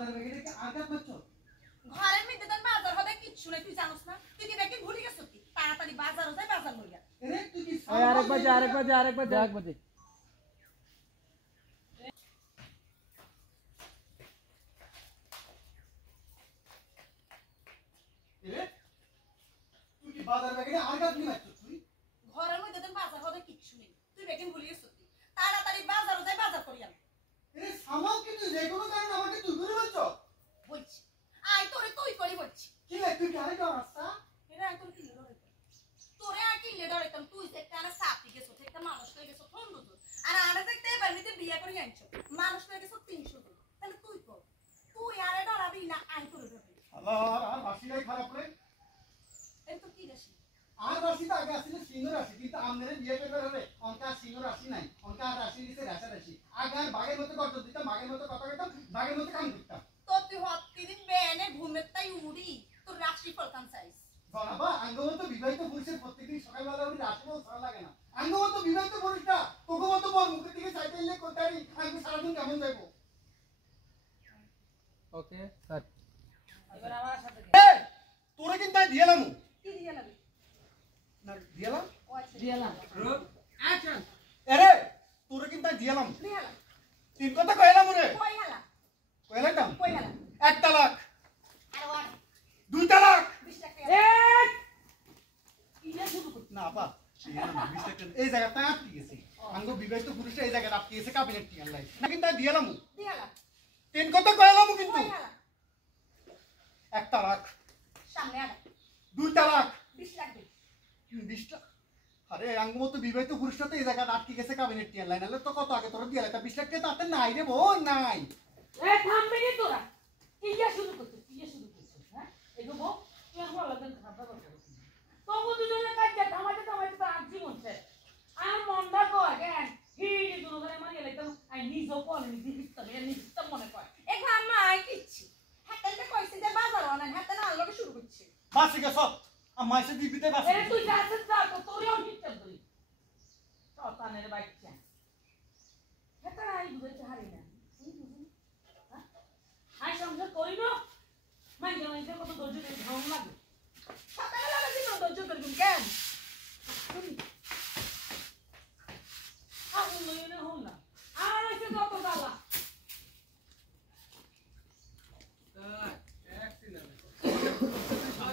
বাজার বেগে কি আঘাত মারছো ঘরের মধ্যে তো বাজার হবে কিচ্ছু নাই তুই জানোস না তুই কি বেকে ভুলে গেছিস কি তাড়াতাড়ি বাজারও যাই বাজার লইয়া আরে তুই কি আরেকবার যা এরে তুই কি বাজার বেগে আঘাত মারছো তুই ঘরের মধ্যে তো বাজার হবে কিচ্ছু নেই তুই বেকে ভুলে গেছিস কি তাড়াতাড়ি বাজারও যাই বাজার করি আমি এরে সামাও কি তুই যে কোনো কারণে আমাকে তুই করে বলছো বলছি আই তোরে তুই করি বলছি কি লাই তুই কি আরেকটা রাস্তা এরা তোর কি লিডার তোরে আর কি লিডার হইতাম তুই যে একটা সাথী গেছো একটা মানুষ হয়ে গেছো ফোন দুটো আর আরে দেখতে এমনিতে বিয়ে করে আনছো মানুষ হয়ে গেছো 300 জন তাহলে তুই কর তুই আরে ডরাবি না আই করে দেবি আল্লাহ আর বাসিটাই খারাপ রে এই তো কি দেশি আর রাশিটা আগে আসলে সিংহ রাশি কিন্তু আমাদের বিয়ে করতে হলে অঙ্কা সিংহ রাশি নাই অঙ্কা রাশি দিতে রাশি আগে আর বাঘের মতো গর্জ দিতাম বাঘের মতো কথা কইতাম বাঘের মতো কাম করতাম তো তুই প্রতিদিন বেনে ঘুমের তাই উড়ি তোর রাশি ফলকান চাইস জানাবা আঙ্গমত বিবাহিত পুরুষের প্রত্যেকদিন সকালবেলা উঠে রাশি বল ভালো লাগে না আঙ্গমত বিবাহিত পুরুষটা তোকে মতো বল মুখের দিকে চাইতেলে কোথায় আমি সারাদিন কেমন যাবো ওকে কাট এবার আমার সাথে তোরে কিন্তু দিয়েলাম কি দিয়ে লাগবে না দিয়েলাম ও আচ্ছা দিয়ালাম অ্যাকশন আরে তোরে কিন্তু দিয়েলাম দিয়ালা তিন কথা কইলাম রে কই হালা কইলাম কই হালা এক তালাক আর ওয়ান দুই তালাক 20 টাকা এক ইয়া শুরু কর না আপা এই জায়গাটা আটকে গেছে আঙ্গ বিবাহিত পুরুষটা এই জায়গাটা আটকে গেছে ক্যাবিনেট টিয়ার লাই না কিন্তু দিয়েলাম দিয়ালা তিন কথা কইলাম কিন্তু কই হালা এক তালাক সামনে আগা দুই তালাক 20 টাকা দে 20টা আরে আঙ্গমত বিবাহিত পুরুষটা তো এই জায়গাটা আটকে গেছে ক্যাবিনেট টিয়ার লাই নালে তো কত আগে তোর দিয়ে লাই তা 20 টাকা তাতে নাই রে বোন নাই এ থামবি নি তোরা ইয়া শুরু করছিস হ্যাঁ এগো বউ তুই আমার লাগেন খাতা করছিস তবু দুজনে কাজে থামাতে তো আর জীবন শেষ আর মনটা কয় কেন হিড়ি দুজনে মারিয়ে লাইতাম আই নিজও কোন নিজে মনে কয় এখন আম্মা আই কিচ্ছি হাতেলটা কইছে যে বাজার অনলাইন হাতে না আলোকে শুরু করছে বাসি গেছ আমার এসে দিবিতে বাসি এ তুই যাচ্ছিস যা তো তোরও হিটটা ধরি শয়তানের বাচ্চা এটা আই বুঝতে হারি না আই সংসার করিনো মাইকে কত ধৈর্য ধরে ঢং লাগে